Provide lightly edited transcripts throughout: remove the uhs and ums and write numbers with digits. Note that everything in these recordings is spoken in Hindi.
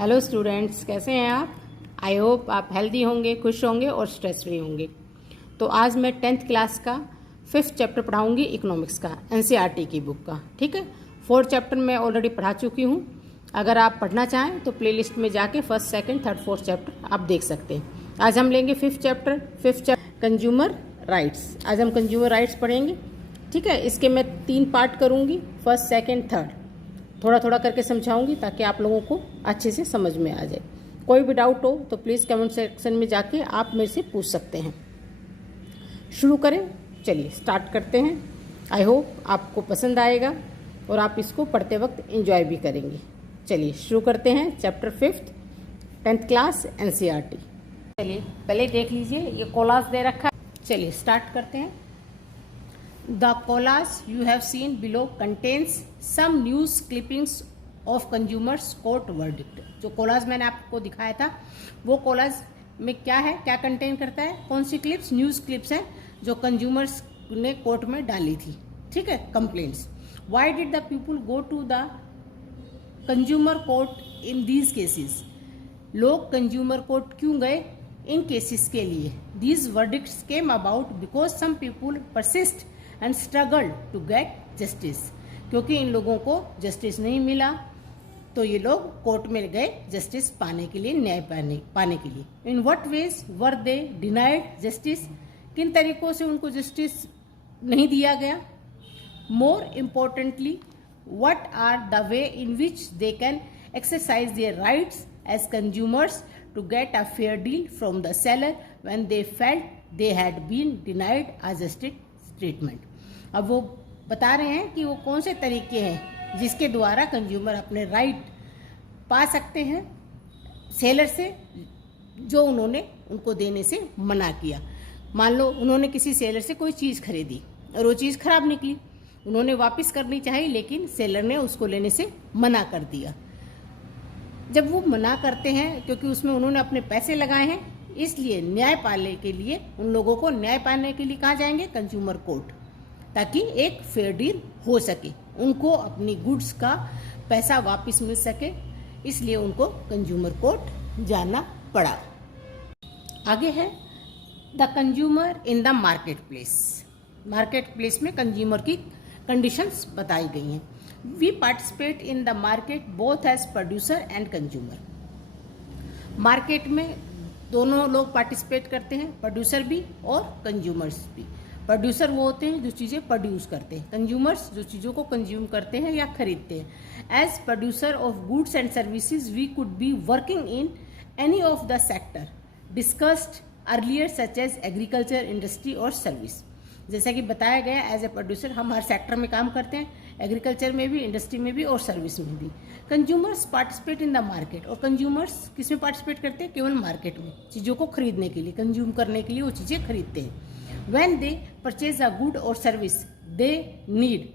हेलो स्टूडेंट्स, कैसे हैं आप? आई होप आप हेल्दी होंगे, खुश होंगे और स्ट्रेस फ्री होंगे। तो आज मैं 10th क्लास का 5th चैप्टर पढ़ाऊंगी इकोनॉमिक्स का, एनसीईआरटी की बुक का। ठीक है, 4th चैप्टर मैं ऑलरेडी पढ़ा चुकी हूँ। अगर आप पढ़ना चाहें तो प्लेलिस्ट में जाके 1st, 2nd, 3rd, 4th chapter आप देख सकते हैं। आज हम लेंगे 5th चैप्टर कंज्यूमर राइट्स। आज हम कंज्यूमर राइट्स पढ़ेंगे। ठीक है, इसके मैं 3 पार्ट करूँगी, 1st, 2nd, 3rd। थोड़ा थोड़ा करके समझाऊंगी ताकि आप लोगों को अच्छे से समझ में आ जाए। कोई भी डाउट हो तो प्लीज़ कमेंट सेक्शन में जाके आप मेरे से पूछ सकते हैं। शुरू करें, चलिए स्टार्ट करते हैं। आई होप आपको पसंद आएगा और आप इसको पढ़ते वक्त एंजॉय भी करेंगे। चलिए शुरू करते हैं। Chapter 5th 10th class NCERT. चलिए पहले देख लीजिए, ये कोलाज दे रखा है। चलिए स्टार्ट करते हैं। The collage you have seen below contains some news clippings of consumers court verdict। जो कोलाज मैंने आपको दिखाया था वो कोलाज में क्या है, क्या कंटेन करता है, कौन सी क्लिप्स? न्यूज़ क्लिप्स हैं जो कंज्यूमर्स ने कोर्ट में डाली थी। ठीक है, complaints. Why did the people go to the consumer court in these cases? लोग कंज्यूमर कोर्ट क्यों गए इन केसेस के लिए? These verdicts came about because some people persist and struggle to get justice. क्योंकि इन लोगों को जस्टिस नहीं मिला तो ये लोग कोर्ट में गए जस्टिस पाने के लिए, न्याय पाने के लिए। In what ways were they denied justice? किन तरीकों से उनको जस्टिस नहीं दिया गया? More importantly, what are the ways in which they can exercise their rights as consumers to get a fair deal from the seller when they felt they had been denied a justice treatment. अब वो बता रहे हैं कि वो कौन से तरीके हैं जिसके द्वारा कंज्यूमर अपने राइट पा सकते हैं सेलर से, जो उन्होंने उनको देने से मना किया। मान लो उन्होंने किसी सेलर से कोई चीज़ खरीदी और वो चीज़ खराब निकली, उन्होंने वापस करनी चाहिए लेकिन सेलर ने उसको लेने से मना कर दिया। जब वो मना करते हैं क्योंकि उसमें उन्होंने अपने पैसे लगाए हैं, इसलिए न्याय पाने के लिए उन लोगों को न्याय पाने के लिए कहाँ जाएंगे? कंज्यूमर कोर्ट, ताकि एक फेयर डील हो सके, उनको अपनी गुड्स का पैसा वापस मिल सके। इसलिए उनको कंज्यूमर कोर्ट जाना पड़ा। आगे है the consumer in the market place. Market place में कंज्यूमर की कंडीशंस बताई गई हैं। We participate in the market both as producer and consumer. Market में दोनों लोग पार्टिसिपेट करते हैं, प्रोड्यूसर भी और कंज्यूमर्स भी। प्रोड्यूसर वो होते हैं जो चीज़ें प्रोड्यूस करते हैं, कंज्यूमर्स जो चीज़ों को कंज्यूम करते हैं या खरीदते हैं। As producer of goods and services we could be working in any of the sector discussed earlier such as agriculture, industry और सर्विस। जैसा कि बताया गया, एज ए प्रोड्यूसर हम हर सेक्टर में काम करते हैं, एग्रीकल्चर में भी, इंडस्ट्री में भी और सर्विस में भी। Consumers participate in the market. और कंज्यूमर्स किस में पार्टिसिपेट करते हैं? केवल मार्केट में, चीज़ों को खरीदने के लिए, कंज्यूम करने के लिए वो चीज़ें खरीदते हैं। When they purchase a good or service they need.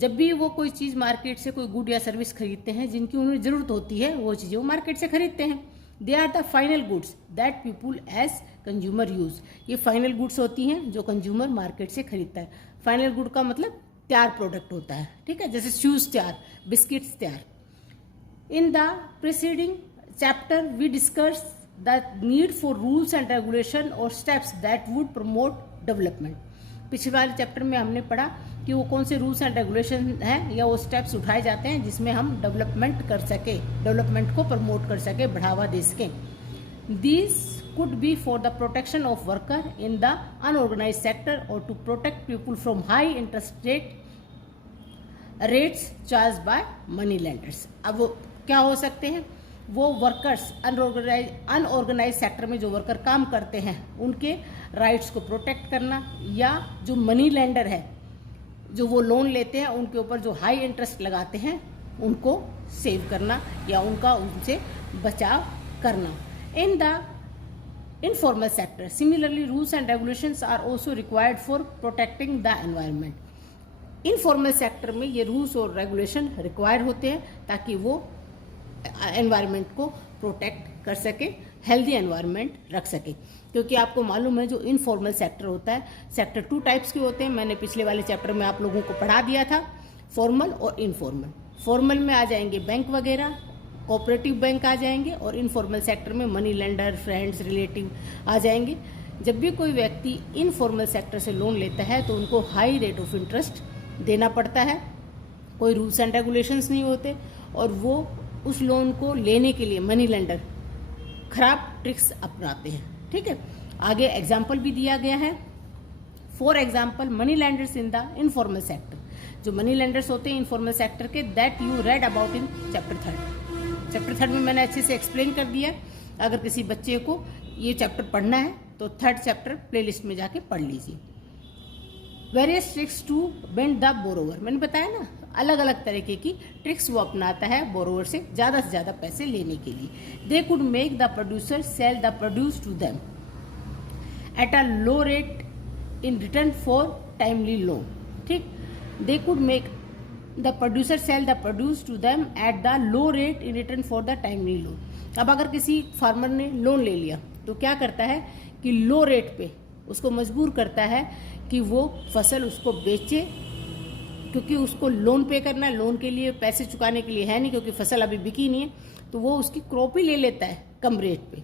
जब भी वो कोई चीज़ मार्केट से कोई गुड या सर्विस खरीदते हैं जिनकी उन्हें ज़रूरत होती है, वो चीज़ें वो मार्केट से खरीदते हैं। They are the final goods that people as consumer use. ये फाइनल गुड्स होती हैं जो कंज्यूमर मार्केट से खरीदता है। फाइनल गुड का मतलब तैयार प्रोडक्ट होता है। ठीक है, जैसे शूज़ तैयार, बिस्किट्स तैयार। In the preceding chapter we discuss the need for rules and regulation और steps that would promote development. पिछले वाले चैप्टर में हमने पढ़ा कि वो कौन से रूल्स एंड रेगुलेशन हैं या वो स्टेप्स उठाए जाते हैं जिसमें हम डेवलपमेंट कर सके, डेवलपमेंट को प्रमोट कर सके, बढ़ावा दे सकें। These could be for the protection of worker in the unorganized sector or to protect people from high interest rates charged by money lenders। अब वो क्या हो सकते हैं? वो वर्कर्स अनऑर्गेनाइज सेक्टर में जो वर्कर काम करते हैं उनके राइट्स को प्रोटेक्ट करना, या जो मनी लेंडर है जो वो लोन लेते हैं उनके ऊपर जो हाई इंटरेस्ट लगाते हैं उनको सेव करना या उनसे बचाव करना। In the informal sector similarly rules and regulations are also required for protecting the environment। Informal sector में ये रूल्स और रेगुलेशन रिक्वायर होते हैं ताकि वो एनवायरनमेंट को प्रोटेक्ट कर सके, हेल्दी एनवायरनमेंट रख सके। क्योंकि आपको मालूम है जो इनफॉर्मल सेक्टर होता है, सेक्टर 2 टाइप्स के होते हैं। मैंने पिछले वाले चैप्टर में आप लोगों को पढ़ा दिया था, फॉर्मल और इनफॉर्मल। फॉर्मल में आ जाएंगे बैंक वगैरह, कोऑपरेटिव बैंक आ जाएंगे और इनफॉर्मल सेक्टर में मनी लेंडर, फ्रेंड्स, रिलेटिव आ जाएंगे। जब भी कोई व्यक्ति इनफॉर्मल सेक्टर से लोन लेता है तो उनको हाई रेट ऑफ इंटरेस्ट देना पड़ता है, कोई रूल्स एंड रेगुलेशंस नहीं होते, और वो उस लोन को लेने के लिए मनी लेंडर खराब ट्रिक्स अपनाते हैं। ठीक है, आगे एग्जाम्पल भी दिया गया है। For example money lenders in the informal sector, जो मनी लेंडर्स होते हैं इनफॉर्मल सेक्टर के, that you read about in chapter 3। Chapter 3 में मैंने अच्छे से एक्सप्लेन कर दिया। अगर किसी बच्चे को ये चैप्टर पढ़ना है तो 3rd चैप्टर प्लेलिस्ट में जाके पढ़ लीजिए। Various tricks to bend the borrower, मैंने बताया ना, अलग अलग तरीके की ट्रिक्स वो अपनाता है बोरोवर से ज़्यादा पैसे लेने के लिए। They could make the producer sell the produce to them at a low rate in return for timely loan. ठीक, they could make the producer sell the produce to them at the low rate in return for the timely loan. अब अगर किसी फार्मर ने लोन ले लिया तो क्या करता है कि लो रेट पे उसको मजबूर करता है कि वो फसल उसको बेचे, क्योंकि उसको लोन पे करना है, लोन के लिए पैसे चुकाने के लिए है नहीं, क्योंकि फसल अभी बिकी नहीं है, तो वो उसकी क्रॉप ही ले लेता है कम रेट पे।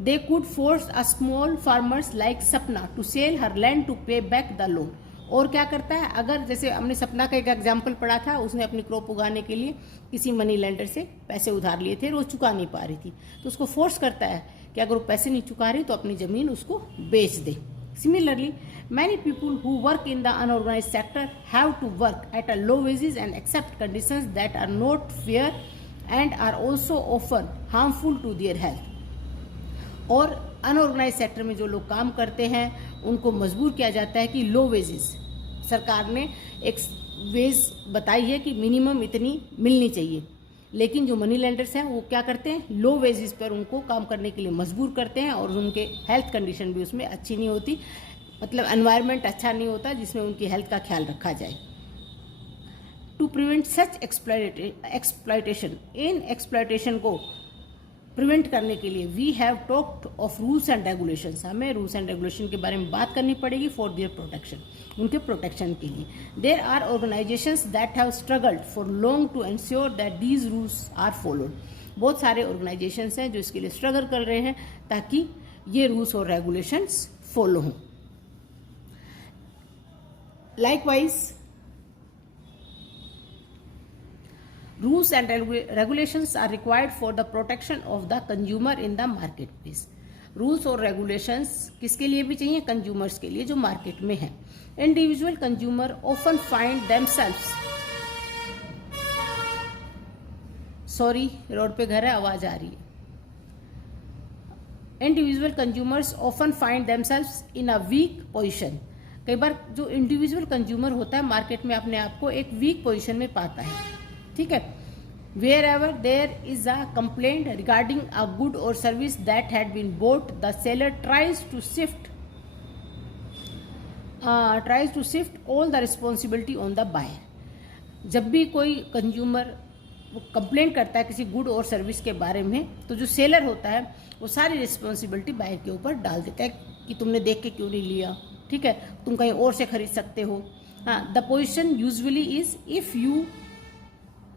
They could force a small farmers like Sapna to sell her land to pay back the loan. और क्या करता है, अगर जैसे हमने सपना का एक एग्जाम्पल पढ़ा था, उसने अपनी क्रॉप उगाने के लिए किसी मनी लेंडर से पैसे उधार लिए थे, वो चुका नहीं पा रही थी, तो उसको फोर्स करता है कि अगर वो पैसे नहीं चुका रही तो अपनी ज़मीन उसको बेच दे। Similarly many people who work in the unorganised sector have to work at a low wages and accept conditions that are not fair and are also often harmful to their health. और अनऑर्गेनाइज सेक्टर में जो लोग काम करते हैं उनको मजबूर किया जाता है कि लो वेजेस, सरकार ने एक वेज बताई है कि मिनिमम इतनी मिलनी चाहिए, लेकिन जो मनी लेंडर्स हैं वो क्या करते हैं, लो वेजेस पर उनको काम करने के लिए मजबूर करते हैं, और उनके हेल्थ कंडीशन भी उसमें अच्छी नहीं होती, मतलब एनवायरनमेंट अच्छा नहीं होता जिसमें उनकी हेल्थ का ख्याल रखा जाए। टू प्रिवेंट सच एक्सप्लॉयटेशन, इन एक्सप्लॉयटेशन को प्रिवेंट करने के लिए we have talked of rules and regulations, हमें रूल्स एंड रेगुलेशन के बारे में बात करनी पड़ेगी फॉर देयर प्रोटेक्शन, उनके प्रोटेक्शन के लिए। There are organisations that have struggled for long to ensure that these rules are followed. बहुत सारे ऑर्गेनाइजेशंस हैं जो इसके लिए स्ट्रगल कर रहे हैं ताकि ये रूल्स और रेगुलेशंस फॉलो हों। Likewise rules and regulations are required for the protection of the consumer in the marketplace. Rules और रेगुलेशंस किसके लिए भी चाहिए, कंज्यूमर्स के लिए जो मार्केट में है। Individual consumer often find themselves, sorry road पे घर है आवाज आ रही है। Individual consumers often find themselves in a weak position, कई बार जो इंडिविजुअल कंज्यूमर होता है मार्केट में अपने आप को एक वीक पोजिशन में पाता है। ठीक है, wherever there is a complaint regarding a good or service that had been bought, the seller tries to shift all the responsibility on the buyer. जब भी कोई कंज्यूमर वो कंप्लेंट करता है किसी गुड और सर्विस के बारे में, तो जो सेलर होता है वो सारी रिस्पॉन्सिबिलिटी बायर के ऊपर डाल देता है कि तुमने देख के क्यों नहीं लिया, ठीक है, तुम कहीं और से खरीद सकते हो। हाँ, the position usually is if you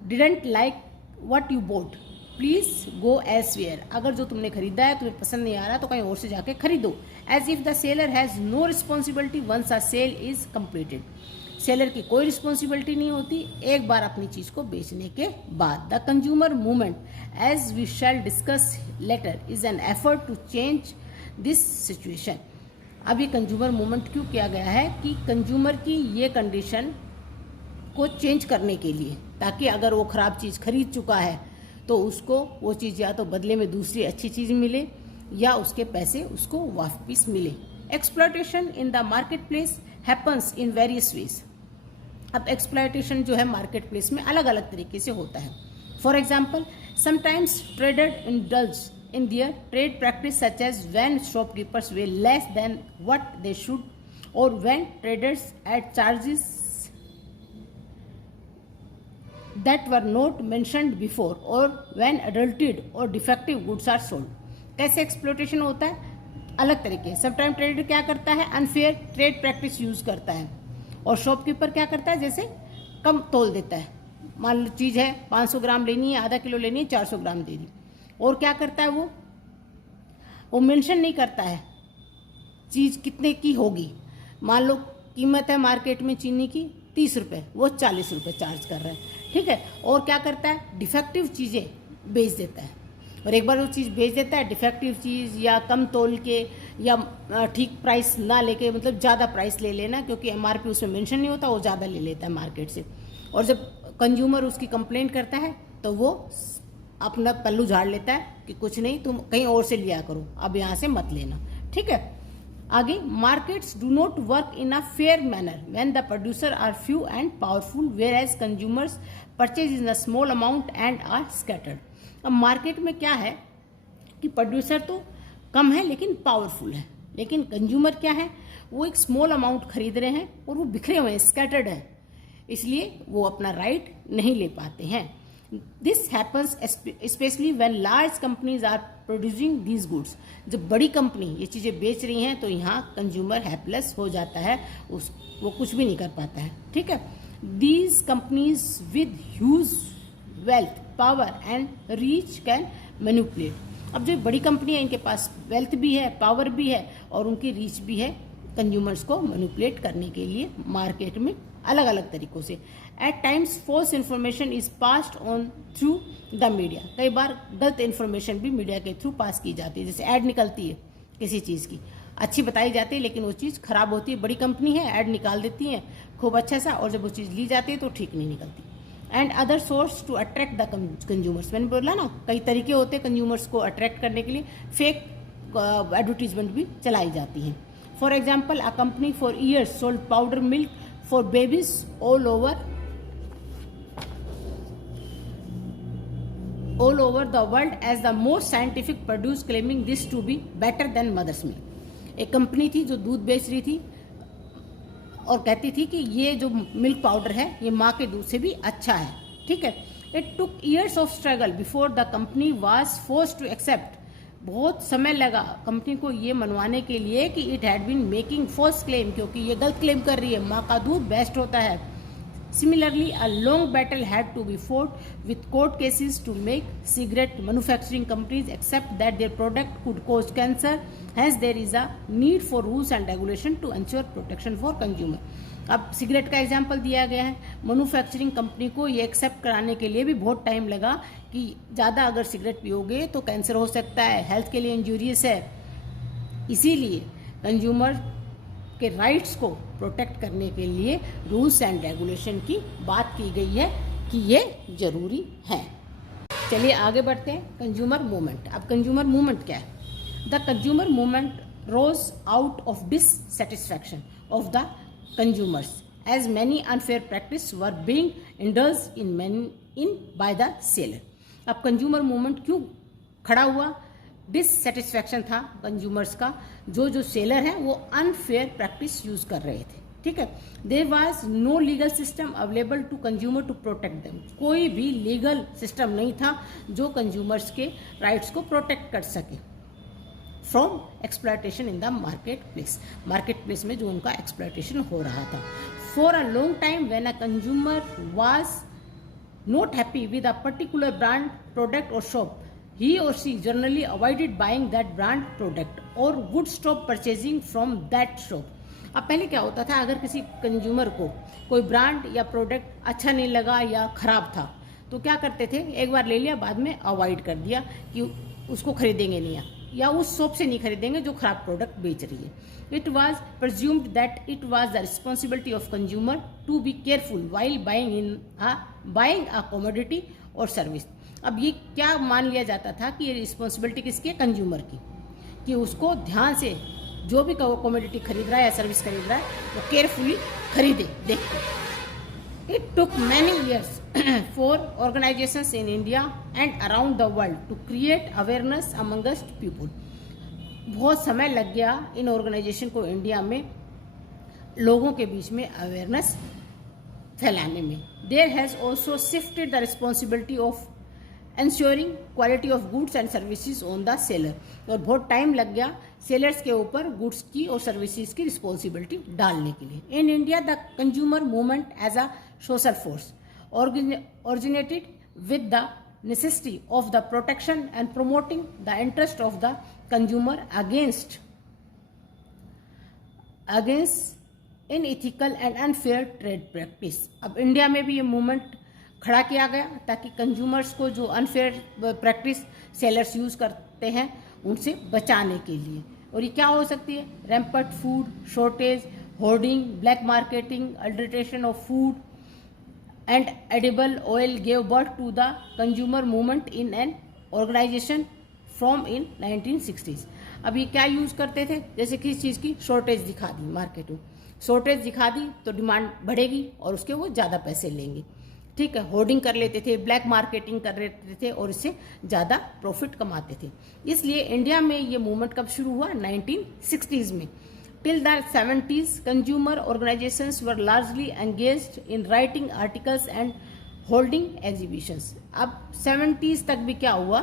didn't like what you boat please go elsewhere, अगर जो तुमने खरीदा है तुम्हें पसंद नहीं आ रहा तो कहीं और से जाके खरीदो। As if the seller has no responsibility once a sale is completed, seller की कोई रिस्पॉन्सिबिलिटी नहीं होती एक बार अपनी चीज को बेचने के बाद। The consumer movement as we shall discuss later is an effort to change this situation. अब ये कंज्यूमर मूवमेंट क्यों किया गया है कि कंज्यूमर की ये कंडीशन को चेंज करने के लिए, ताकि अगर वो खराब चीज़ खरीद चुका है तो उसको वो चीज़ या तो बदले में दूसरी अच्छी चीज़ मिले या उसके पैसे उसको वापस मिले। Exploitation in the market place happens in various ways. अब एक्सप्लॉयटेशन जो है मार्केट प्लेस में अलग अलग तरीके से होता है। For example, sometimes trader indulge in their trade practice such as when shopkeepers were less than what they should, or when traders add charges that were not mentioned before, or when adulterated or defective goods are sold. कैसे exploitation होता है, अलग तरीके। समटाइम ट्रेडर क्या करता है, अनफेयर ट्रेड प्रैक्टिस यूज करता है, और शॉपकीपर क्या करता है, जैसे कम तोल देता है, मान लो चीज़ है 500 ग्राम लेनी है, आधा किलो लेनी है, 400 ग्राम दे दी। और क्या करता है वो मेंशन नहीं करता है चीज़ कितने की होगी। मान लो कीमत है मार्केट में चीनी की 30 रुपये, वो 40 रुपये चार्ज कर रहा है, ठीक है। और क्या करता है, डिफेक्टिव चीज़ें बेच देता है। और एक बार वो चीज़ बेच देता है, डिफेक्टिव चीज़ या कम तोल के या ठीक प्राइस ना लेके, मतलब ज़्यादा प्राइस ले लेना, क्योंकि एमआरपी उसमें मेंशन नहीं होता, वो ज़्यादा ले लेता है मार्केट से। और जब कंज्यूमर उसकी कंप्लेंट करता है तो वो अपना पल्लू झाड़ लेता है कि कुछ नहीं, तुम कहीं और से लिया करो, अब यहाँ से मत लेना, ठीक है। आगे, markets do not work in a fair manner when the producer are few and powerful whereas consumers purchase in a small amount and are scattered. अब मार्केट में क्या है कि प्रोड्यूसर तो कम है लेकिन पावरफुल है, लेकिन कंज्यूमर क्या है, वो एक स्मॉल अमाउंट खरीद रहे हैं और वो बिखरे हुए हैं, स्कैटर्ड है, इसलिए वो अपना राइट नहीं ले पाते हैं। This happens specially when large companies are producing these goods. जब बड़ी कंपनी ये चीज़ें बेच रही हैं तो यहाँ कंज्यूमर हेल्पलेस हो जाता है, वो कुछ भी नहीं कर पाता है, ठीक है। These companies with huge wealth, power and reach can manipulate. अब जो बड़ी कंपनी है इनके पास वेल्थ भी है, पावर भी है और उनकी रीच भी है कंज्यूमर्स को मैनिपुलेट करने के लिए मार्केट में अलग अलग तरीकों से। At times false information is passed on through the media. कई बार गलत इन्फॉर्मेशन भी मीडिया के थ्रू पास की जाती है, जैसे ऐड निकलती है किसी चीज़ की, अच्छी बताई जाती है लेकिन वो चीज़ खराब होती है। बड़ी कंपनी है, ऐड निकाल देती हैं खूब अच्छा सा, और जब वो चीज़ ली जाती है तो ठीक नहीं निकलती। And other source to attract the consumers. मैंने बोला ना, कई तरीके होते हैं कंज्यूमर्स को अट्रैक्ट करने के लिए, फेक एडवर्टीजमेंट भी चलाई जाती हैं। For example, a company for years sold powder milk for babies all over the world as the most scientific produce, claiming this to be better than mother's milk। एक कंपनी थी जो दूध बेच रही थी और कहती थी कि ये जो मिल्क पाउडर है ये माँ के दूध से भी अच्छा है, ठीक है। It took years of struggle before the company was forced to accept. बहुत समय लगा कंपनी को ये मनवाने के लिए कि it had been making false claim, क्योंकि ये गलत क्लेम कर रही है, माँ का दूध बेस्ट होता है। Similarly, a long battle had to be fought with court cases to make cigarette manufacturing companies accept that their product could cause cancer. Hence, there is a need for rules and regulation to ensure protection for consumer. अब सिगरेट का एग्जाम्पल दिया गया है, मैन्युफैक्चरिंग कंपनी को ये एक्सेप्ट कराने के लिए भी बहुत टाइम लगा कि ज़्यादा अगर सिगरेट पियोगे तो कैंसर हो सकता है, हेल्थ के लिए इंजूरियस है। इसीलिए कंज्यूमर के राइट्स को प्रोटेक्ट करने के लिए रूल्स एंड रेगुलेशन की बात की गई है कि ये जरूरी है। चलिए आगे बढ़ते हैं। Consumer movement. अब कंज्यूमर मूवमेंट क्या है? The consumer movement rose out of dissatisfaction of the consumers as many unfair practice were being indulged in by the seller. अब कंज्यूमर मूवमेंट क्यों खड़ा हुआ? डिससेटिस्फैक्शन था कंज्यूमर्स का, जो सेलर हैं वो अनफेयर प्रैक्टिस यूज कर रहे थे, ठीक है। There was no legal system available to consumer to protect them. कोई भी लीगल सिस्टम नहीं था जो कंज्यूमर्स के राइट्स को प्रोटेक्ट कर सके from exploitation in the market place में जो उनका एक्सप्लॉयटेशन हो रहा था। For a long time when a consumer was not happy with a particular brand, product और shop, he or she generally avoided buying that brand product or would stop purchasing from that shop। अब पहले क्या होता था, अगर किसी कंज्यूमर को कोई ब्रांड या प्रोडक्ट अच्छा नहीं लगा या खराब था तो क्या करते थे, एक बार ले लिया, बाद में अवॉइड कर दिया कि उसको खरीदेंगे नहीं या उस शॉप से नहीं खरीदेंगे जो खराब प्रोडक्ट बेच रही है। It was presumed that it was the responsibility of consumer to be careful while buying a commodity or service। अब ये क्या मान लिया जाता था कि ये रिस्पॉन्सिबिलिटी किसकी है? कंज्यूमर की, कि उसको ध्यान से जो भी कमोडिटी खरीद रहा है या सर्विस खरीद रहा है वो केयरफुली खरीदे, देख के। It took many years for organisations in India and around the world to create awareness amongst people. बहुत समय लग गया इन ऑर्गेनाइजेशन को इंडिया में लोगों के बीच में अवेयरनेस फैलाने में। There has also shifted the responsibility of ensuring quality of goods and services on the seller। और बहुत टाइम लग गया सेलर्स के ऊपर गुड्स की और सर्विसेज की रिस्पॉन्सिबिलिटी डालने के लिए। In India the consumer movement as a social force originated with the necessity of the protection and promoting the interest of the consumer against unethical and unfair trade practice. अब इंडिया में भी ये मूवमेंट खड़ा किया गया ताकि कंज्यूमर्स को जो अनफेयर प्रैक्टिस सेलर्स यूज़ करते हैं उनसे बचाने के लिए। और ये क्या हो सकती है? Rampant food shortage, hoarding, black marketing, adulteration of food and edible oil gave birth to the consumer movement in an organisation from in 1960s। अब ये क्या यूज़ करते थे? जैसे किसी चीज़ की शॉर्टेज दिखा दी, मार्केट में शॉर्टेज दिखा दी तो डिमांड बढ़ेगी और उसके वो ज़्यादा पैसे लेंगे, ठीक है। होर्डिंग कर लेते थे, ब्लैक मार्केटिंग कर लेते थे और इससे ज़्यादा प्रॉफिट कमाते थे। इसलिए इंडिया में ये मूवमेंट कब शुरू हुआ? 1960s में। Till the 70s consumer organisations were largely engaged in writing articles and holding exhibitions. अब 70s तक भी क्या हुआ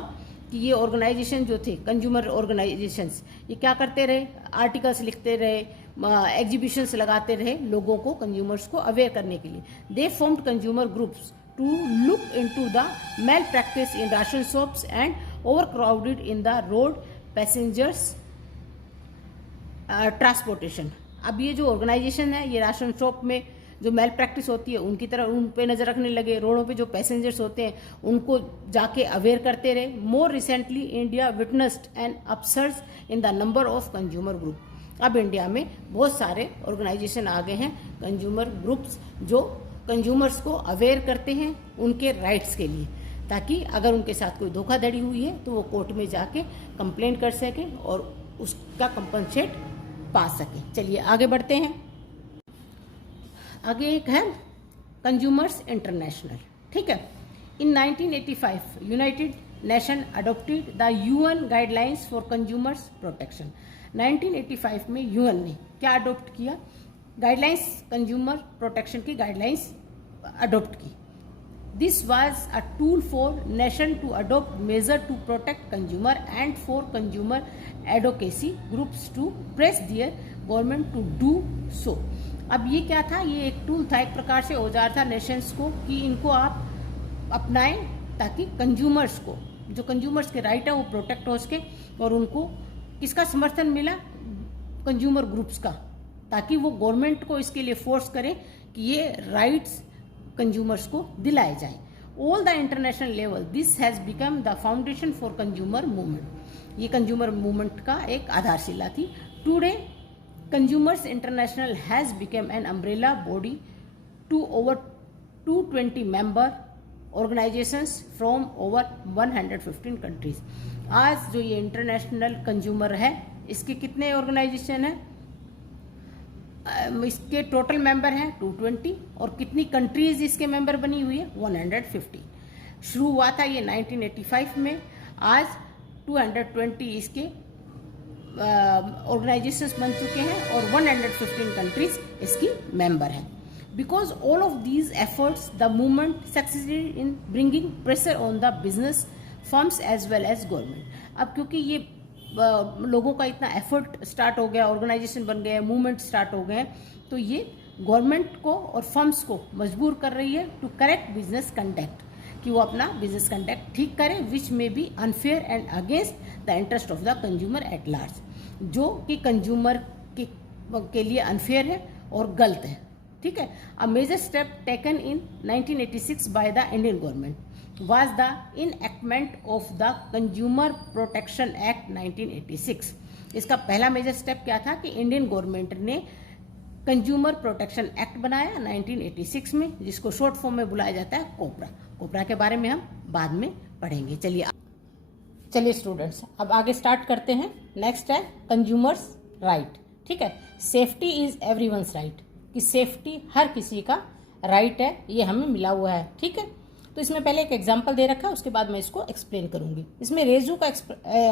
कि ये ऑर्गेनाइजेशन जो थे, कंज्यूमर ऑर्गेनाइजेशंस, ये क्या करते रहे? आर्टिकल्स लिखते रहे, एग्जीबिशंस लगाते रहे लोगों को, कंज्यूमर्स को अवेयर करने के लिए। They formed consumer groups to look into the malpractice in ration shops and overcrowded in the road passengers transportation. अब ये जो ऑर्गेनाइजेशन है ये राशन शॉप में जो मेल प्रैक्टिस होती है उनकी तरह उन पे नज़र रखने लगे, रोडों पे जो पैसेंजर्स होते हैं उनको जाके अवेयर करते रहे। More recently India witnessed an upsurge in the number of consumer group. अब इंडिया में बहुत सारे ऑर्गेनाइजेशन आ गए हैं, कंज्यूमर ग्रुप्स, जो कंज्यूमर्स को अवेयर करते हैं उनके राइट्स के लिए, ताकि अगर उनके साथ कोई धोखाधड़ी हुई है तो वो कोर्ट में जाके कंप्लेंट कर सकें और उसका कंपनसेट पा सकें। चलिए आगे बढ़ते हैं। आगे एक है कंज्यूमर्स इंटरनेशनल, ठीक है। In 1985 United Nation adopted the UN guidelines for consumers protection. 1985 में यूएन ने क्या अडोप्ट किया? गाइडलाइंस, कंज्यूमर प्रोटेक्शन की गाइडलाइंस अडोप्ट की। This was a tool for nation to adopt measure to protect consumer and for consumer advocacy groups to press their government to do so. अब ये क्या था? ये एक टूल था, एक प्रकार से औजार था नेशंस को कि इनको आप अपनाएं ताकि कंज्यूमर्स को, जो कंज्यूमर्स के राइट है वो प्रोटेक्ट हो सके। और उनको किसका समर्थन मिला? कंज्यूमर ग्रुप्स का, ताकि वो गवर्नमेंट को इसके लिए फोर्स करें कि ये राइट्स कंज्यूमर्स को दिलाए जाएं। All the international level this has become the foundation for consumer movement. ये कंज्यूमर मूवमेंट का एक आधारशिला थी। Today Consumers International has become an umbrella body to over 220 member organizations from over 115 countries। आज जो ये इंटरनेशनल कंज्यूमर है इसके कितने ऑर्गेनाइजेशन हैं? इसके टोटल मेंबर हैं 220 और कितनी कंट्रीज इसके मेंबर बनी हुई है? 150। शुरू हुआ था ये 1985 में, आज 220 इसके ऑर्गेनाइजेशंस बन चुके हैं और 115 कंट्रीज इसकी मेंबर हैं। Because all of these efforts the movement successful in bringing pressure on the business firms as well as government. अब क्योंकि ये लोगों का इतना एफर्ट स्टार्ट हो गया, ऑर्गेनाइजेशन बन गए, मूवमेंट स्टार्ट हो गए, तो ये गवर्नमेंट को और फर्म्स को मजबूर कर रही है टू करेक्ट बिजनेस कंडक्ट, कि वो अपना बिजनेस कंडक्ट ठीक करें, विच में B unfair and against the interest of the consumer at large, जो कि कंज्यूमर के लिए अनफेयर है और गलत है, ठीक है। A major step taken in 1986 by the Indian government was the enactment of the consumer protection act 1986। इसका पहला मेजर स्टेप क्या था कि इंडियन गवर्नमेंट ने कंज्यूमर प्रोटेक्शन एक्ट बनाया 1986 में, जिसको शॉर्ट फॉर्म में बुलाया जाता है कोपरा। कोपरा के बारे में हम बाद में पढ़ेंगे। चलिए स्टूडेंट्स, अब आगे स्टार्ट करते हैं। नेक्स्ट है कंज्यूमर्स राइट, ठीक है। सेफ्टी इज एवरीवन्स राइट, कि सेफ्टी हर किसी का राइट है, ये हमें मिला हुआ है, ठीक है। तो इसमें पहले एक एग्जाम्पल दे रखा है, उसके बाद मैं इसको एक्सप्लेन करूंगी। इसमें रेजू का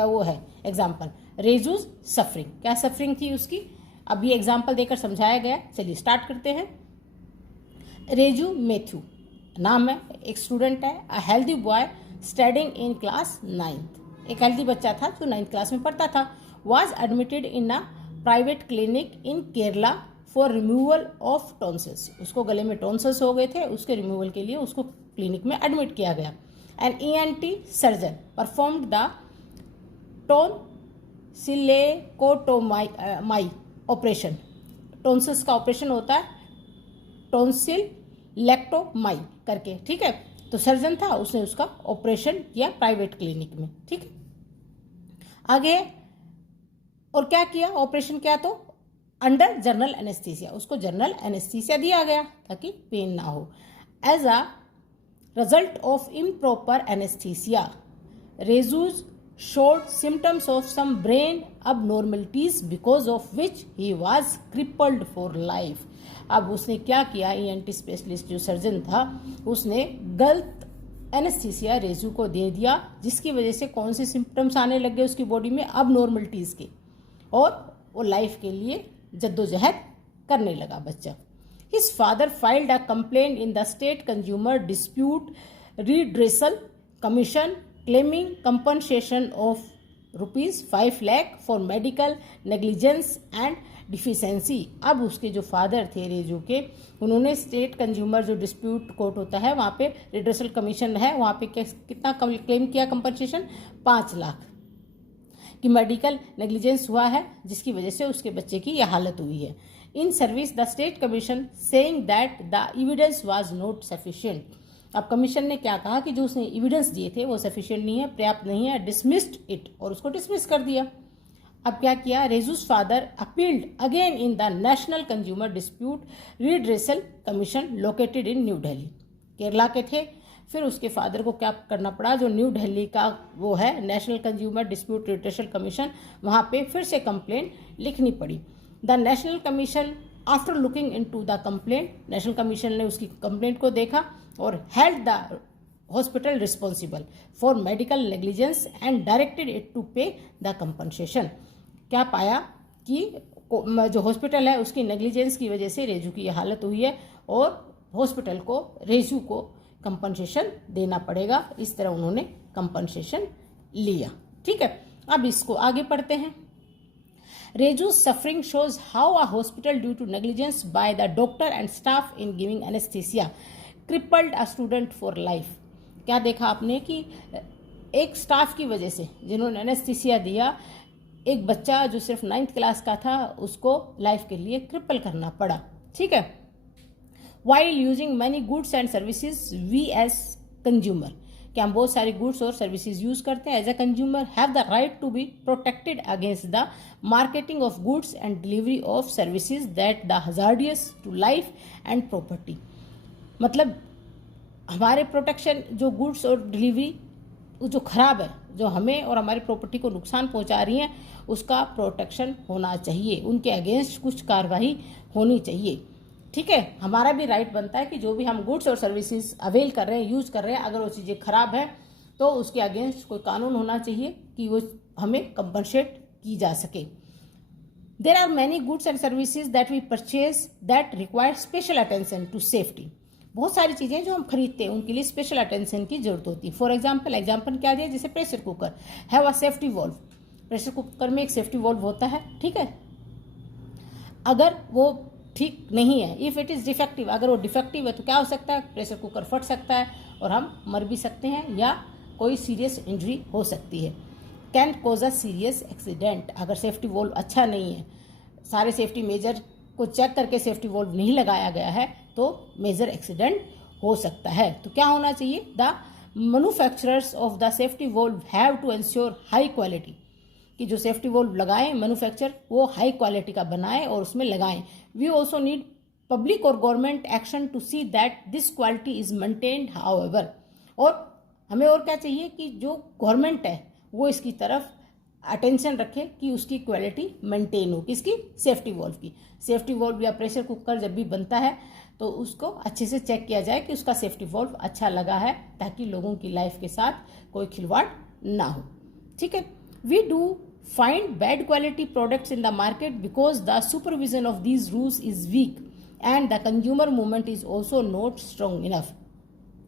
वो है एग्जाम्पल, रेजूज सफरिंग, क्या सफरिंग थी उसकी, अब ये एग्जाम्पल देकर समझाया गया। चलिए स्टार्ट करते हैं। रेजू मैथ्यू नाम है, एक स्टूडेंट है, a healthy boy studying in class 9th, एक हेल्दी बच्चा था जो 9th क्लास में पढ़ता था। Was admitted in a private clinic in Kerala for removal of tonsils. उसको गले में टॉन्सिल्स हो गए थे, उसके रिमूवल के लिए उसको क्लिनिक में एडमिट किया गया। An ENT surgeon performed the tonsillectomy operation. Tonsils का ऑपरेशन होता है टॉन्सिलेक्टोमाई करके, ठीक है। तो सर्जन था, उसने उसका ऑपरेशन किया प्राइवेट क्लिनिक में, ठीक है। आगे और क्या किया, ऑपरेशन किया तो अंडर जनरल एनेस्थीसिया, उसको जनरल एनेस्थीसिया दिया गया ताकि पेन ना हो। As a result of improper anaesthesia, Reju's showed symptoms of some brain abnormalities because of which he was crippled for life। अब उसने क्या किया, ENT स्पेशलिस्ट जो सर्जन था, उसने गलत एनेस्थीसिया रेजू को दे दिया, जिसकी वजह से कौन से सिम्टम्स आने लग गए उसकी बॉडी में, अबनॉर्मलिटीज के, और वो लाइफ के लिए जद्दोजहद करने लगा बच्चा। His father filed a complaint in the state consumer dispute redressal commission claiming compensation of ₹5 lakh for medical negligence and deficiency। अब उसके जो फादर थे रेजू के, उन्होंने स्टेट कंज्यूमर जो डिस्प्यूट कोर्ट होता है वहाँ पे रिड्रेसल कमीशन है, वहाँ पे कितना क्लेम किया कंपनसेशन, 5 लाख कि मेडिकल नेग्लिजेंस हुआ है जिसकी वजह से उसके बच्चे की यह हालत हुई है। In service the state commission saying that the evidence was not sufficient. अब कमीशन ने क्या कहा कि जो उसने एविडेंस दिए थे वो सफिशिएंट नहीं है, पर्याप्त नहीं है, डिसमिस्ड इट, और उसको डिसमिस कर दिया। अब क्या किया, Reju's father appealed again in the national consumer dispute redressal commission located in New Delhi. Kerala के थे, फिर उसके फादर को क्या करना पड़ा, जो न्यू दिल्ली का वो है national consumer dispute redressal commission, वहाँ पे फिर से कंप्लेंट लिखनी पड़ी। The national commission after looking into the complaint, national commission ने उसकी कंप्लेंट को देखा और held the hospital responsible for medical negligence and directed it to pay the compensation. क्या पाया कि जो हॉस्पिटल है उसकी नेग्लिजेंस की वजह से रेजू की यह हालत हुई है और हॉस्पिटल को रेजू को कंपनसेशन देना पड़ेगा। इस तरह उन्होंने कंपनसेशन लिया, ठीक है। अब इसको आगे पढ़ते हैं। Reju's suffering shows how a hospital due to negligence by the doctor and staff in giving anesthesia crippled a student for life। क्या देखा आपने कि एक स्टाफ की वजह से जिन्होंने एनेस्थीसिया दिया, एक बच्चा जो सिर्फ 9th क्लास का था उसको लाइफ के लिए क्रिपल करना पड़ा, ठीक है। While using many goods and services we as consumer, कि हम बहुत सारी गुड्स और सर्विसेज यूज करते हैं, as a consumer have the right to be protected against the marketing of goods and delivery of services that the hazardous to life and property. मतलब हमारे प्रोटेक्शन, जो गुड्स और डिलीवरी जो खराब है, जो हमें और हमारी प्रॉपर्टी को नुकसान पहुंचा रही हैं, उसका प्रोटेक्शन होना चाहिए, उनके अगेंस्ट कुछ कार्रवाई होनी चाहिए, ठीक है। हमारा भी राइट बनता है कि जो भी हम गुड्स और सर्विसेज अवेल कर रहे हैं, यूज कर रहे हैं, अगर वो चीज़ें खराब है तो उसके अगेंस्ट कोई कानून होना चाहिए कि वो हमें कंपनसेट की जा सके। There are many goods and services that we purchase that require special attention to safety. बहुत सारी चीज़ें जो हम खरीदते हैं उनके लिए स्पेशल अटेंशन की जरूरत होती है। फॉर एग्जाम्पल क्या दिया, जैसे pressure cooker have a safety valve. Pressure cooker में एक सेफ्टी वॉल्व होता है, ठीक है। अगर वो ठीक नहीं है, इफ इट इज डिफेक्टिव, अगर वो डिफेक्टिव है तो क्या हो सकता है, प्रेशर कुकर फट सकता है और हम मर भी सकते हैं या कोई सीरियस इंजरी हो सकती है। Can cause a serious accident, अगर सेफ्टी वॉल्व अच्छा नहीं है, सारे सेफ्टी मेजर को चेक करके सेफ्टी वॉल्व नहीं लगाया गया है तो मेजर एक्सीडेंट हो सकता है। तो क्या होना चाहिए, the manufacturers of the safety valve have to ensure high quality, कि जो सेफ्टी वॉल्व लगाएं मैन्युफैक्चर वो हाई क्वालिटी का बनाए और उसमें लगाएं। वी ऑल्सो नीड पब्लिक और government action to see that this quality is maintained however. और हमें और क्या चाहिए कि जो गवर्नमेंट है वो इसकी तरफ अटेंशन रखे कि उसकी क्वालिटी मेंटेन हो, किसकी, सेफ्टी वॉल्व की। सेफ्टी वॉल्व या प्रेशर कुकर जब भी बनता है तो उसको अच्छे से चेक किया जाए कि उसका सेफ्टी वॉल्व अच्छा लगा है, ताकि लोगों की लाइफ के साथ कोई खिलवाड़ ना हो, ठीक है। We do find bad quality products in the market because the supervision of these rules is weak and the consumer movement is also not strong enough।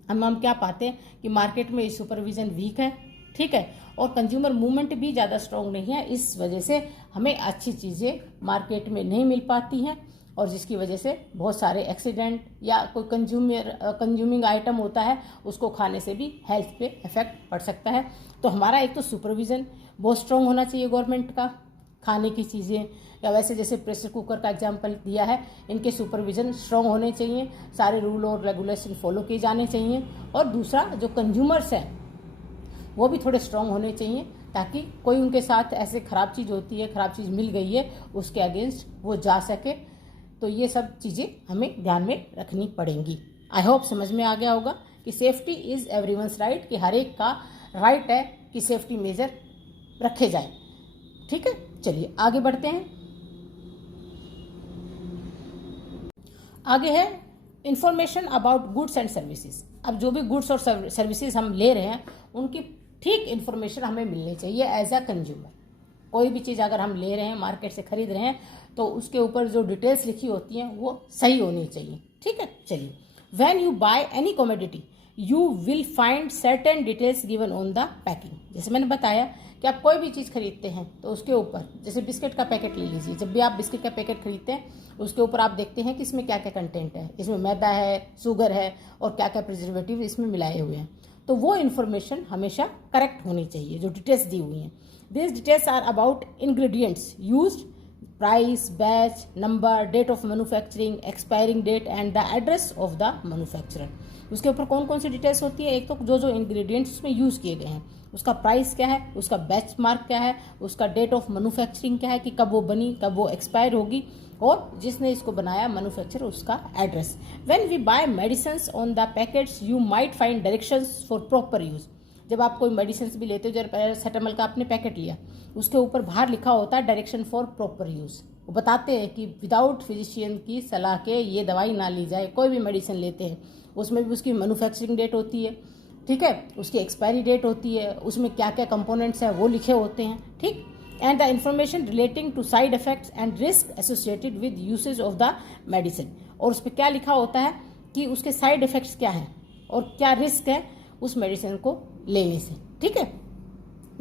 हम क्या पाते हैं कि मार्केट में सुपरविजन वीक है, ठीक है, और कंज्यूमर मूवमेंट भी ज़्यादा स्ट्रॉन्ग नहीं है। इस वजह से हमें अच्छी चीज़ें मार्केट में नहीं मिल पाती हैं और जिसकी वजह से बहुत सारे एक्सीडेंट या कोई कंज्यूमिंग आइटम होता है उसको खाने से भी हेल्थ पे इफेक्ट पड़ सकता है। तो हमारा एक तो सुपरविज़न बहुत स्ट्रॉन्ग होना चाहिए गवर्नमेंट का, खाने की चीज़ें या वैसे जैसे प्रेशर कुकर का एग्जांपल दिया है, इनके सुपरविज़न स्ट्रॉन्ग होने चाहिए, सारे रूल और रेगुलेशन फॉलो किए जाने चाहिए। और दूसरा जो कंज्यूमर्स हैं वो भी थोड़े स्ट्रॉन्ग होने चाहिए, ताकि कोई उनके साथ ऐसे ख़राब चीज़ होती है, ख़राब चीज़ मिल गई है, उसके अगेंस्ट वो जा सके। तो ये सब चीज़ें हमें ध्यान में रखनी पड़ेंगी। आई होप समझ में आ गया होगा कि सेफ्टी इज़ एवरीवन्स राइट, कि हर एक का राइट है कि सेफ्टी मेजर रखे जाए। ठीक है, चलिए आगे बढ़ते हैं। आगे है information about goods and services. अब जो भी गुड्स और सर्विसेज हम ले रहे हैं उनकी ठीक इन्फॉर्मेशन हमें मिलनी चाहिए एज अ कंज्यूमर। कोई भी चीज़ अगर हम ले रहे हैं, मार्केट से खरीद रहे हैं, तो उसके ऊपर जो डिटेल्स लिखी होती हैं वो सही होनी चाहिए। ठीक है, चलिए। When you by any commodity you will find certain details given on the packing. जैसे मैंने बताया कि आप कोई भी चीज़ खरीदते हैं तो उसके ऊपर, जैसे बिस्किट का पैकेट ले लीजिए, जब भी आप बिस्किट का पैकेट खरीदते हैं उसके ऊपर आप देखते हैं कि इसमें क्या क्या कंटेंट है, इसमें मैदा है, शुगर है और क्या क्या प्रिजर्वेटिव इसमें मिलाए हुए हैं। तो वो इन्फॉर्मेशन हमेशा करेक्ट होनी चाहिए जो डिटेल्स दी हुई हैं। These details are about ingredients used, price, batch, number, date of manufacturing, expiring date and the address of the manufacturer। उसके ऊपर कौन कौन सी डिटेल्स होती है? एक तो जो जो इंग्रेडिएंट्स उसमें यूज़ किए गए हैं, उसका प्राइस क्या है, उसका बैच मार्क क्या है, उसका डेट ऑफ मैन्युफैक्चरिंग क्या है कि कब वो बनी, कब वो एक्सपायर होगी, और जिसने इसको बनाया मैन्युफैक्चरर उसका address. When we buy medicines on the packets you might find directions for proper use. जब आप कोई मेडिसिन भी लेते हो, जब पैरासीटामोल का आपने पैकेट लिया, उसके ऊपर बाहर लिखा होता है डायरेक्शन फॉर प्रॉपर यूज़। वो बताते हैं कि विदाउट फिजिशियन की सलाह के ये दवाई ना ली जाए। कोई भी मेडिसिन लेते हैं उसमें भी उसकी मैन्युफैक्चरिंग डेट होती है, ठीक है, उसकी एक्सपायरी डेट होती है, उसमें क्या क्या कंपोनेंट्स हैं वो लिखे होते हैं। ठीक, and the information relating to side effects and risk associated with usage of the medicine. और उस पर क्या लिखा होता है कि उसके साइड इफेक्ट्स क्या हैं और क्या रिस्क है उस मेडिसिन को लेने से। ठीक है,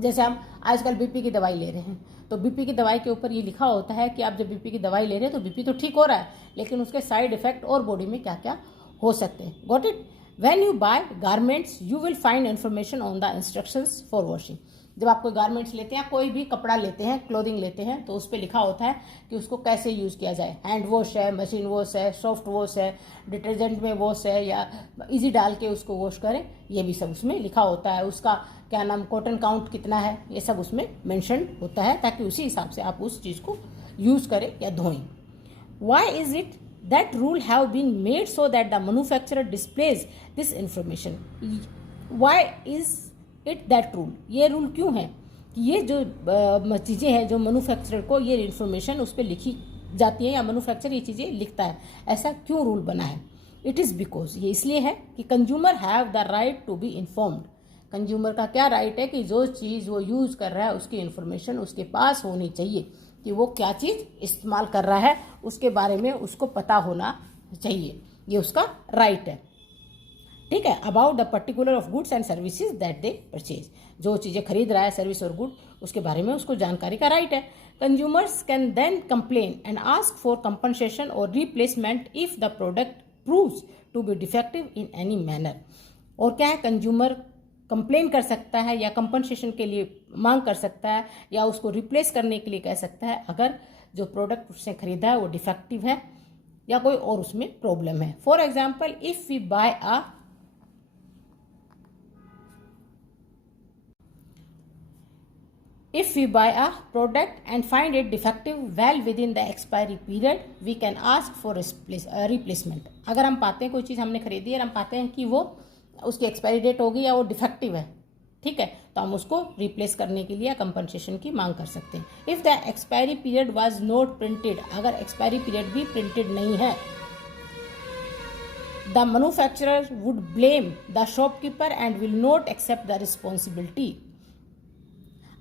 जैसे हम आजकल बीपी की दवाई ले रहे हैं, तो बीपी की दवाई के ऊपर ये लिखा होता है कि आप जब बीपी की दवाई ले रहे हैं तो बीपी तो ठीक हो रहा है, लेकिन उसके साइड इफेक्ट और बॉडी में क्या क्या हो सकते हैं। Got it. When you buy garments you will find information on the instructions for washing. जब आप कोई गारमेंट्स लेते हैं, कोई भी कपड़ा लेते हैं, क्लोथिंग लेते हैं, तो उस पर लिखा होता है कि उसको कैसे यूज़ किया जाए। हैंड वॉश है, मशीन वॉश है, सॉफ्ट वॉश है, डिटर्जेंट में वॉश है या इजी डाल के उसको वॉश करें, ये भी सब उसमें लिखा होता है। उसका क्या नाम, कॉटन काउंट कितना है, ये सब उसमें मेंशन होता है, ताकि उसी हिसाब से आप उस चीज़ को यूज़ करें या धोएं। Why is it that rule have been made so that the manufacturer displays this information? Why is it that rule? ये रूल क्यों है कि ये जो चीज़ें हैं जो मैन्युफैक्चरर को ये इन्फॉर्मेशन उस पर लिखी जाती है या मैन्युफैक्चरर ये चीज़ें लिखता है, ऐसा क्यों रूल बना है? इट इज़ बिकॉज, ये इसलिए है कि consumer have the right to be informed. Consumer का क्या राइट है कि जो चीज़ वो यूज़ कर रहा है उसकी इन्फॉर्मेशन उसके पास होनी चाहिए, कि वो क्या चीज़ इस्तेमाल कर रहा है उसके बारे में उसको पता होना चाहिए, ये उसका राइट है। ठीक है, about the particular of goods and services that they purchase. जो चीज़ें खरीद रहा है, सर्विस और गुड, उसके बारे में उसको जानकारी का राइट है। Consumers can then complain and ask for compensation or replacement if the product proves to be defective in any manner. और क्या है, कंज्यूमर कंप्लेन कर सकता है या कंपनसेशन के लिए मांग कर सकता है या उसको रिप्लेस करने के लिए कह सकता है अगर जो प्रोडक्ट उसने खरीदा है वो डिफेक्टिव है या कोई और उसमें प्रॉब्लम है। For example, if we buy a product and find it defective well within the expiry period, we can ask for replacement। अगर हम पाते हैं कोई चीज़ हमने खरीदी है और हम पाते हैं कि वो उसकी एक्सपायरी डेट हो गई या वो डिफेक्टिव है, ठीक है, तो हम उसको रिप्लेस करने के लिए कंपनसेशन की मांग कर सकते हैं। If the expiry period was not printed, अगर एक्सपायरी पीरियड भी प्रिंटेड नहीं है, the manufacturer would blame the shopkeeper and will not accept the responsibility.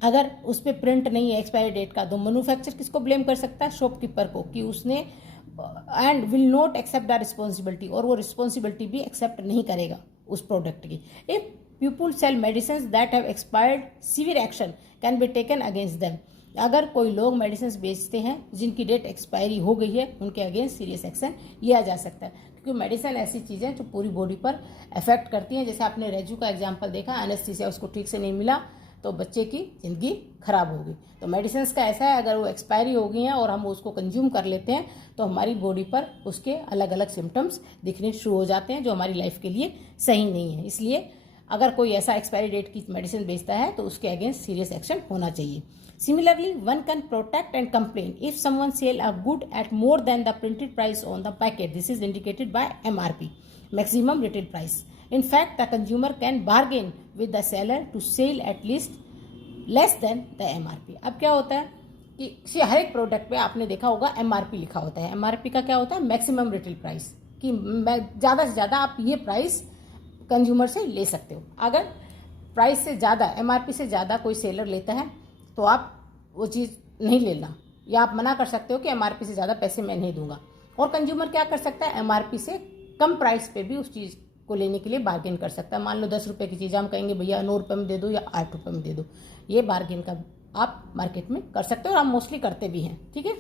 अगर उस पर प्रिंट नहीं है एक्सपायरी डेट का, तो मैन्युफैक्चरर किसको ब्लेम कर सकता है? शॉपकीपर को, कि उसने and will not accept the responsibility, और वो रिस्पॉन्सिबिलिटी भी एक्सेप्ट नहीं करेगा उस प्रोडक्ट की। If people sell medicine that have expired, severe action can be taken against them. अगर कोई लोग मेडिसिन बेचते हैं जिनकी डेट एक्सपायरी हो गई है, उनके अगेंस्ट सीरियस एक्शन लिया जा सकता है, क्योंकि मेडिसिन ऐसी चीज़ें जो पूरी बॉडी पर अफेक्ट करती हैं। जैसे आपने रेजू का एग्जांपल देखा, एनेस्थीसिया उसको ठीक से नहीं मिला तो बच्चे की ज़िंदगी खराब हो गई। तो मेडिसिन का ऐसा है, अगर वो एक्सपायरी हो गई हैं और हम उसको कंज्यूम कर लेते हैं तो हमारी बॉडी पर उसके अलग अलग सिम्टम्स दिखने शुरू हो जाते हैं जो हमारी लाइफ के लिए सही नहीं है। इसलिए अगर कोई ऐसा एक्सपायरी डेट की मेडिसिन बेचता है तो उसके अगेंस्ट सीरियस एक्शन होना चाहिए। Similarly, one can protect and complain if someone sell a good at more than the printed price on the packet. This is indicated by MRP, maximum retail price. In fact, the consumer can bargain with the seller to sell at least less than the MRP. अब क्या होता है कि हर एक प्रोडक्ट पे आपने देखा होगा MRP लिखा होता है। MRP का क्या होता है? मैक्सिमम रिटेल प्राइस, कि ज़्यादा से ज़्यादा आप ये प्राइस कंज्यूमर से ले सकते हो। अगर प्राइस से ज़्यादा, MRP से ज़्यादा कोई सेलर लेता है तो आप वो चीज़ नहीं लेना, या आप मना कर सकते हो कि MRP से ज़्यादा पैसे मैं नहीं दूंगा। और कंज्यूमर क्या कर सकता है? MRP से कम प्राइस पे भी उस चीज़ को लेने के लिए बार्गेन कर सकता है। मान लो 10 रुपये की चीज़ हम कहेंगे भैया 9 रुपये में दे दो या 8 रुपये में दे दो। ये बार्गेन का आप मार्केट में कर सकते हो और आप मोस्टली करते भी हैं। ठीक है,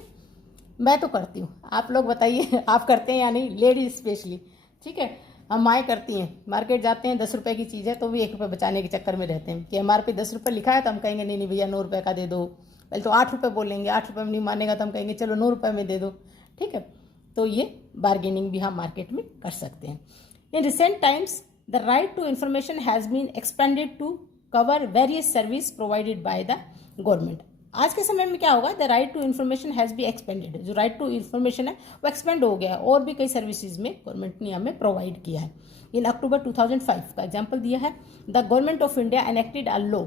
मैं तो करती हूँ, आप लोग बताइए आप करते हैं या नहीं, लेडीज स्पेशली। ठीक है, हम माएँ करती हैं, मार्केट जाते हैं 10 रुपये की चीज़ है तो भी 1 रुपये बचाने के चक्कर में रहते हैं कि MRP 10 रुपये लिखा है तो हम कहेंगे नहीं नहीं भैया 9 रुपये का दे दो। पहले तो 8 रुपये बोलेंगे, 8 रुपये में नहीं मानेगा तो हम कहेंगे चलो 9 रुपये में दे दो। ठीक है, तो ये बार्गेनिंग भी हम मार्केट में कर सकते हैं। In recent times the right to information has been expanded to cover various service provided by the government. आज के समय में क्या होगा? The right to information has be expanded, जो राइट टू इन्फॉर्मेशन है वो एक्सपेंड हो गया है और भी कई सर्विसेज में गवर्नमेंट ने हमें प्रोवाइड किया है। इन अक्टूबर 2005 का एग्जाम्पल दिया है, the government of India enacted a law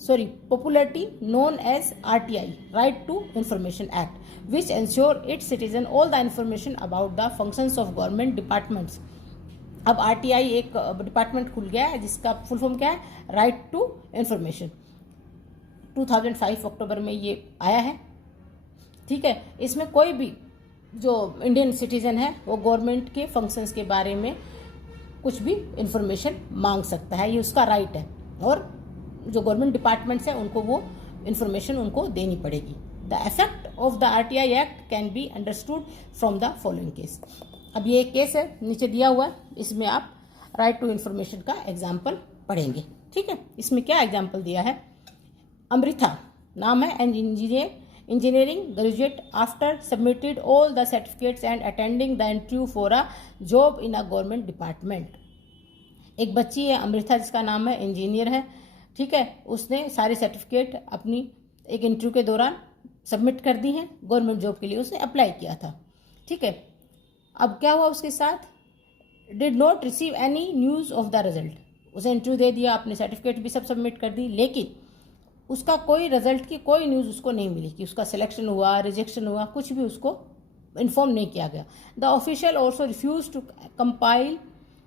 popularity known as RTI, Right to Information Act, which ensure its citizen all the information about the functions of government departments. अब RTI एक डिपार्टमेंट खुल गया है जिसका फुल फॉर्म क्या है? Right to information. 2005 अक्टूबर में ये आया है। ठीक है, इसमें कोई भी जो इंडियन सिटीजन है वो गवर्नमेंट के फंक्शंस के बारे में कुछ भी इंफॉर्मेशन मांग सकता है, ये उसका राइट है। और जो गवर्नमेंट डिपार्टमेंट्स हैं उनको वो इंफॉर्मेशन उनको देनी पड़ेगी। The effect of the RTI act can be understood from the following case. अब ये एक केस है नीचे दिया हुआ है, इसमें आप राइट टू इन्फॉर्मेशन का एग्जाम्पल पढ़ेंगे। ठीक है, इसमें क्या एग्जाम्पल दिया है? अमृता नाम है, engineering graduate, after submitted all the certificates and attending the interview for a job in a government department. एक बच्ची है अमृता जिसका नाम है, इंजीनियर है। ठीक है, उसने सारे सर्टिफिकेट अपनी एक इंटरव्यू के दौरान सबमिट कर दी हैं, गवर्नमेंट जॉब के लिए उसने अप्लाई किया था। ठीक है, अब क्या हुआ उसके साथ? Did not receive any news of the result. उसे इंटरव्यू दे दिया, अपने सर्टिफिकेट भी सब सबमिट कर दी, लेकिन उसका कोई रिजल्ट की कोई न्यूज़ उसको नहीं मिली कि उसका सिलेक्शन हुआ, रिजेक्शन हुआ, कुछ भी उसको इन्फॉर्म नहीं किया गया। The official also refuse to compile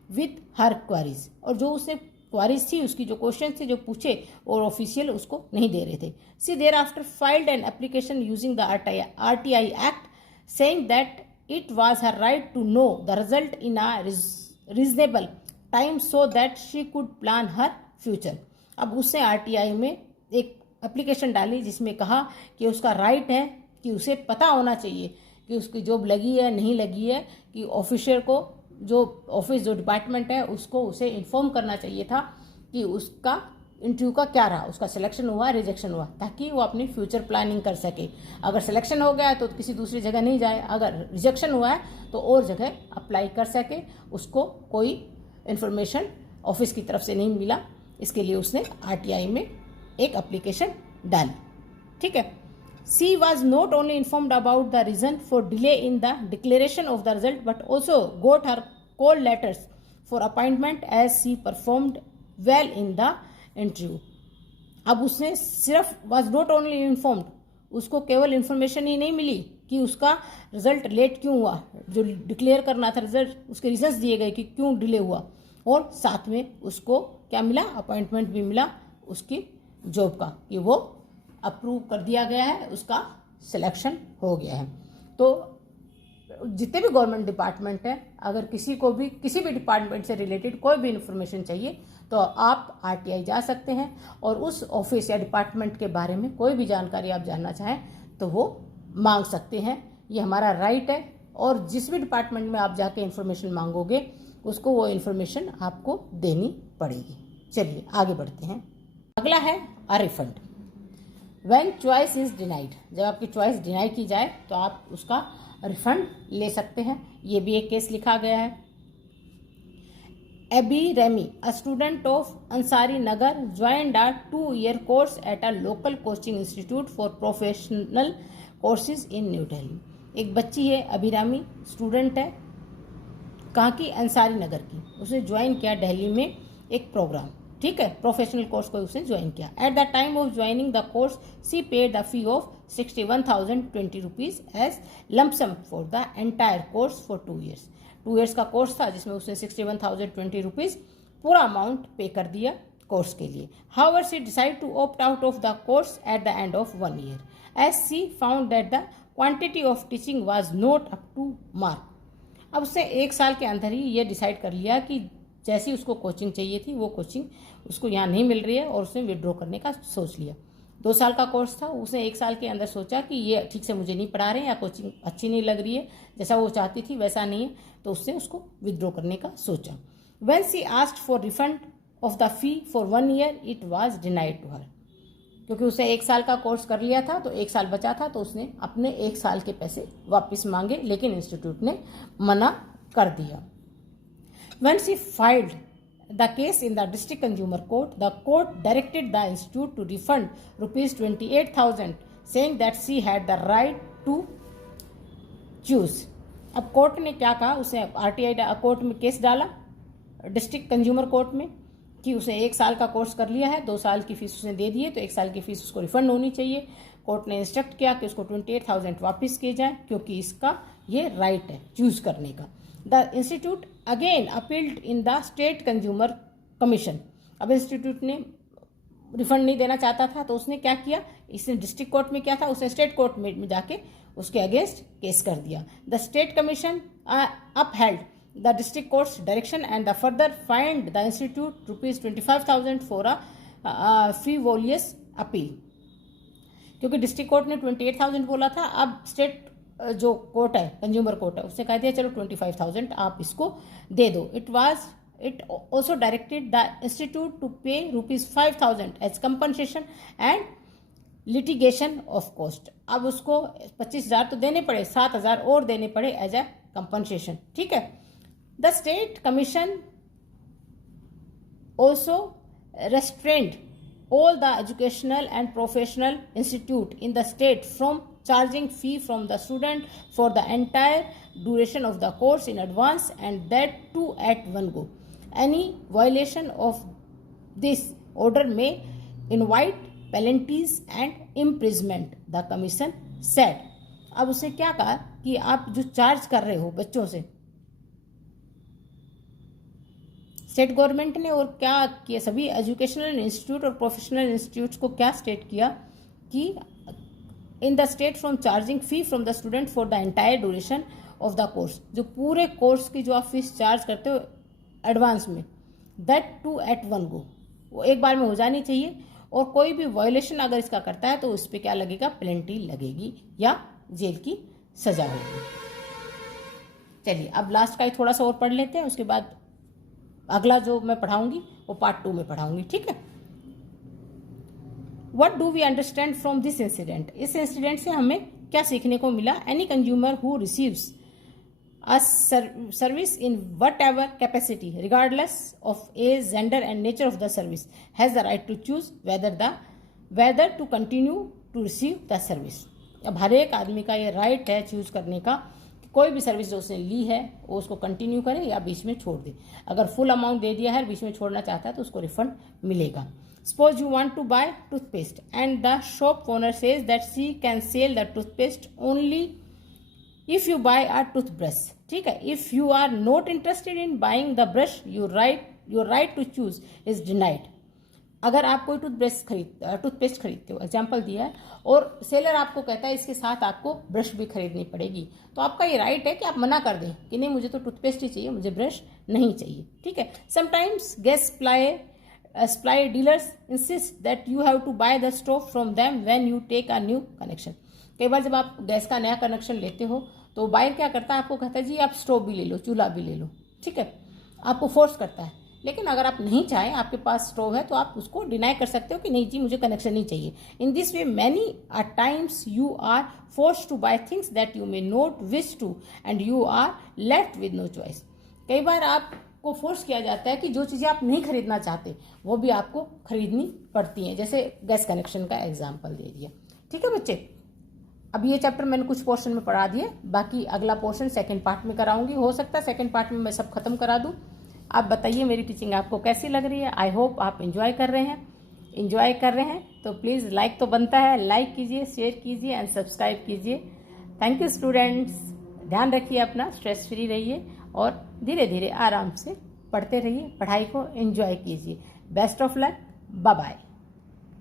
with her queries, और जो उसने क्वारीज थी, उसकी जो क्वेश्चन थे जो पूछे, और ऑफिशियल उसको नहीं दे रहे थे। She thereafter filed an application using the RTI act saying that it was her right to know the result in a reasonable time so that she could plan her future. अब उसने RTI में एक एप्लीकेशन डाली जिसमें कहा कि उसका राइट है कि उसे पता होना चाहिए कि उसकी जॉब लगी है नहीं लगी है, कि ऑफिसर को जो डिपार्टमेंट है उसको उसे इन्फॉर्म करना चाहिए था कि उसका इंटरव्यू का क्या रहा, उसका सिलेक्शन हुआ रिजेक्शन हुआ, ताकि वो अपनी फ्यूचर प्लानिंग कर सके। अगर सिलेक्शन हो गया है तो किसी दूसरी जगह नहीं जाए, अगर रिजेक्शन हुआ है तो और जगह अप्लाई कर सके। उसको कोई इन्फॉर्मेशन ऑफिस की तरफ से नहीं मिला, इसके लिए उसने RTI में एक एप्लीकेशन डाली। ठीक है, she was not only informed about the reason for delay in the declaration of the result but also got her call letters for appointment as she performed well in the interview. अब उसने सिर्फ वॉज नॉट ओनली इन्फॉर्म्ड, उसको केवल इन्फॉर्मेशन ही नहीं मिली कि उसका रिजल्ट लेट क्यों हुआ, जो डिक्लेयर करना था रिजल्ट, उसके रीजंस दिए गए कि क्यों डिले हुआ, और साथ में उसको क्या मिला? अपॉइंटमेंट भी मिला उसकी जॉब का, कि वो अप्रूव कर दिया गया है, उसका सिलेक्शन हो गया है। तो जितने भी गवर्नमेंट डिपार्टमेंट है, अगर किसी को भी किसी भी डिपार्टमेंट से रिलेटेड कोई भी इन्फॉर्मेशन चाहिए तो आप आरटीआई जा सकते हैं और उस ऑफिस या डिपार्टमेंट के बारे में कोई भी जानकारी आप जानना चाहें तो वो मांग सकते हैं। ये हमारा राइट है और जिस भी डिपार्टमेंट में आप जाके इन्फॉर्मेशन मांगोगे उसको वो इन्फॉर्मेशन आपको देनी पड़ेगी। चलिए आगे बढ़ते हैं। अगला है a refund. When choice is denied, जब आपकी चॉइस डिनाई की जाए तो आप उसका रिफंड ले सकते हैं। ये भी एक केस लिखा गया है। Abby Remy, a student of Ansari Nagar, joined a 2-year course at a local coaching institute for professional courses in New Delhi. एक बच्ची है अभिरामी, स्टूडेंट है कहाँ की, अंसारी नगर की। उसने ज्वाइन किया दिल्ली में एक प्रोग्राम, ठीक है, प्रोफेशनल कोर्स को उसने ज्वाइन किया। At the time of joining the course she paid the fee of 61,020 rupees as lump sum for the entire course for 2 years। 2 years का कोर्स था जिसमें उसने 61,020 रुपीज पूरा अमाउंट पे कर दिया कोर्स के लिए। However she decide to opt out of the course at the end of 1 year as she found that the quantity of teaching was not up to mark. अब उसने 1 साल के अंदर ही ये डिसाइड कर लिया कि जैसी उसको कोचिंग चाहिए थी वो कोचिंग उसको यहाँ नहीं मिल रही है और उसने विड्रॉ करने का सोच लिया। 2 साल का कोर्स था, उसने 1 साल के अंदर सोचा कि ये ठीक से मुझे नहीं पढ़ा रहे हैं या कोचिंग अच्छी नहीं लग रही है, जैसा वो चाहती थी वैसा नहीं है, तो उसने उसको विड्रॉ करने का सोचा। When she asked for refund of the fee for 1 year it was denied to her. क्योंकि उसने 1 साल का कोर्स कर लिया था तो 1 साल बचा था तो उसने अपने 1 साल के पैसे वापस मांगे, लेकिन इंस्टीट्यूट ने मना कर दिया। When she filed the case in the district consumer court, the court directed the institute to refund rupees 28,000, saying that she had the right to choose। अब कोर्ट ने क्या कहा, उसने आरटीआई कोर्ट में केस डाला डिस्ट्रिक्ट कंज्यूमर कोर्ट में कि उसने 1 साल का कोर्स कर लिया है, 2 साल की फीस उसने दे दी है तो 1 साल की फीस उसको रिफंड होनी चाहिए। कोर्ट ने इंस्ट्रक्ट किया कि उसको 28,000 वापस किए जाए क्योंकि इसका ये राइट है चूज करने का। The institute again appealed in the state consumer commission. अब इंस्टीट्यूट ने रिफंड नहीं देना चाहता था तो उसने क्या किया, इसने डिस्ट्रिक्ट कोर्ट में किया था, उसने स्टेट कोर्ट में जाके उसके अगेंस्ट केस कर दिया। The state commission upheld the district court's direction and the further fined the institute rupees 25,000 for a frivolous appeal. क्योंकि डिस्ट्रिक्ट कोर्ट ने 28,000 बोला था, अब स्टेट जो कोर्ट है कंज्यूमर कोर्ट है उसने कह दिया चलो 25,000 आप इसको दे दो। It also directed the institute to pay ₹5,000 as compensation and litigation of cost. अब उसको 25,000 तो देने पड़े, 7,000 और देने पड़े एज ए कंपनसेशन, ठीक है। The state commission also restrained all the educational and professional institute in the state from charging fee from the student for the entire duration of the course in advance, and that too at one go. Any violation of this order may invite penalties and imprisonment, the commission said। अब उसने क्या कहा कि आप जो चार्ज कर रहे हो बच्चों से, स्टेट गवर्नमेंट ने और क्या किया, सभी एजुकेशनल इंस्टीट्यूट और प्रोफेशनल इंस्टीट्यूट्स को क्या स्टेट किया कि in the state from charging fee from the student for the entire duration of the course, जो पूरे कोर्स की जो आप फीस चार्ज करते हो एडवांस में, that too at one go, वो एक बार में हो जानी चाहिए। और कोई भी वायलेशन अगर इसका करता है तो उस पर क्या लगेगा, पेनल्टी लगेगी या जेल की सजा होगी। चलिए अब लास्ट का ही थोड़ा सा और पढ़ लेते हैं, उसके बाद अगला जो मैं पढ़ाऊंगी वो पार्ट 2 में पढ़ाऊंगी, ठीक है। What do we understand from this incident, इस इंसिडेंट से हमें क्या सीखने को मिला। Any consumer who receives a service in whatever capacity regardless of age, gender and nature of the service has the right to choose whether to continue to receive the service. अब हर एक आदमी का ये राइट है चूज करने का, कोई भी सर्विस जो उसने ली है वो उसको कंटिन्यू करे या बीच में छोड़ दे। अगर फुल अमाउंट दे दिया है बीच में छोड़ना चाहता है तो उसको रिफंड मिलेगा। Suppose you want to buy toothpaste and the shop owner says that she can sell the toothpaste only if you buy a toothbrush, ठीक है। If you are not interested in buying the brush, your right to choose is denied. अगर आप कोई टूथपेस्ट खरीदते हो, एग्जाम्पल दिया है, और सेलर आपको कहता है इसके साथ आपको ब्रश भी खरीदनी पड़ेगी, तो आपका ये राइट है कि आप मना कर दें कि नहीं मुझे तो टूथपेस्ट ही चाहिए, मुझे ब्रश नहीं चाहिए, ठीक है। Sometimes gas supply dealers insist that you have to buy the stove from them when you take a new connection. कई बार जब आप गैस का नया कनेक्शन लेते हो तो बायर क्या करता है, आपको कहता है जी आप स्टोव भी ले लो, चूल्हा भी ले लो, ठीक है, आपको फोर्स करता है। लेकिन अगर आप नहीं चाहें, आपके पास स्टोव है, तो आप उसको डिनाई कर सकते हो कि नहीं जी मुझे कनेक्शन नहीं चाहिए। In this way many are times you are forced to buy things that you may not wish to and you are left with no choice. कई बार आपको फोर्स किया जाता है कि जो चीज़ें आप नहीं खरीदना चाहते वो भी आपको खरीदनी पड़ती हैं, जैसे गैस कनेक्शन का एग्जाम्पल दे दिया, ठीक है बच्चे। अब ये चैप्टर मैंने कुछ पोर्शन में पढ़ा दिए, बाकी अगला पोर्शन सेकंड पार्ट में कराऊंगी। हो सकता है सेकंड पार्ट में मैं सब खत्म करा दूं। आप बताइए मेरी टीचिंग आपको कैसी लग रही है। आई होप आप एंजॉय कर रहे हैं। तो प्लीज़ लाइक तो बनता है, लाइक कीजिए, शेयर कीजिए एंड सब्सक्राइब कीजिए। Thank you students. ध्यान रखिए अपना, स्ट्रेस फ्री रहिए और धीरे धीरे आराम से पढ़ते रहिए, पढ़ाई को एंजॉय कीजिए। Best of luck, bye bye.